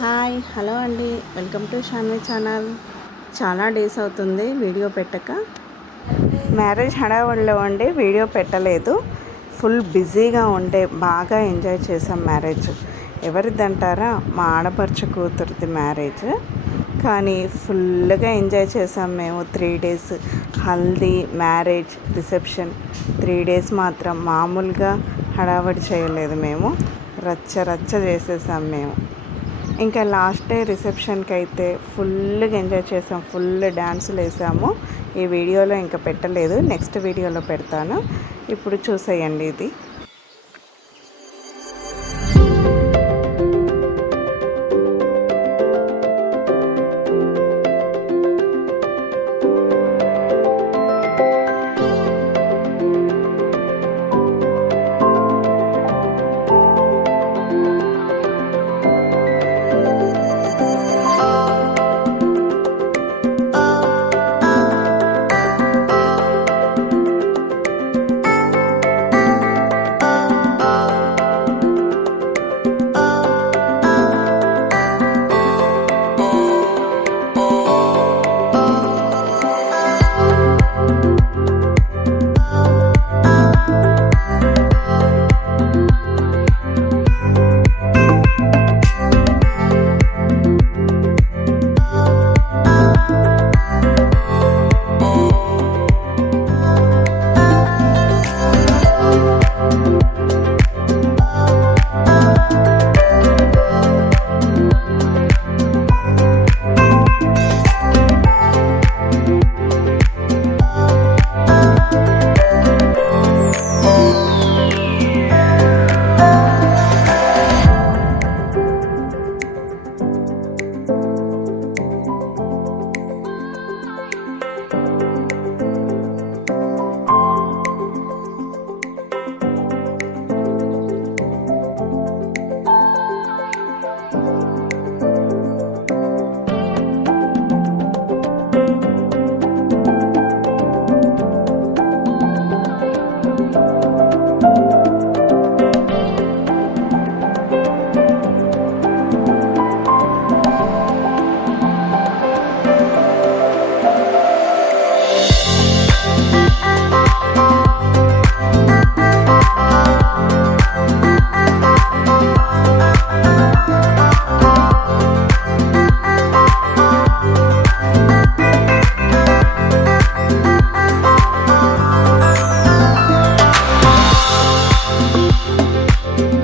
Hi hello అండి, welcome to Shanvi channel. చాలా days అవుతుంది వీడియో పెట్టక. మ్యారేజ్ హడావుడిలో ఉండి వీడియో పెట్టలేదు. ఫుల్ బిజీగా ఉండే బాగా ఎంజాయ్ చేసాం మ్యారేజ్. ఎవరిదంటారా, మా ఆడపడుచు కూతురిది మ్యారేజ్. కానీ ఫుల్గా ఎంజాయ్ చేసాం మేము. 3 days haldi, marriage, reception. 3 days మాత్రం మామూలుగా హడావుడి చేయలేదు మేము. రచ్చ రచ్చ చేసేసాం మేము. ఇంకా లాస్ట్ డే రిసెప్షన్కి అయితే ఫుల్గా ఎంజాయ్ చేసాం. ఫుల్ డ్యాన్సులు వేసాము. ఈ వీడియోలో ఇంకా పెట్టలేదు, నెక్స్ట్ వీడియోలో పెడతాను. ఇప్పుడు చూసేయండి ఇది.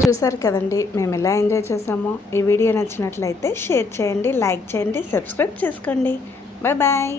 చూసారు కదండి మేము ఎలా ఎంజాయ్ చేసామో. ఈ వీడియో నచ్చినట్లయితే షేర్ చేయండి, లైక్ చేయండి, సబ్స్క్రైబ్ చేసుకోండి. Bye bye.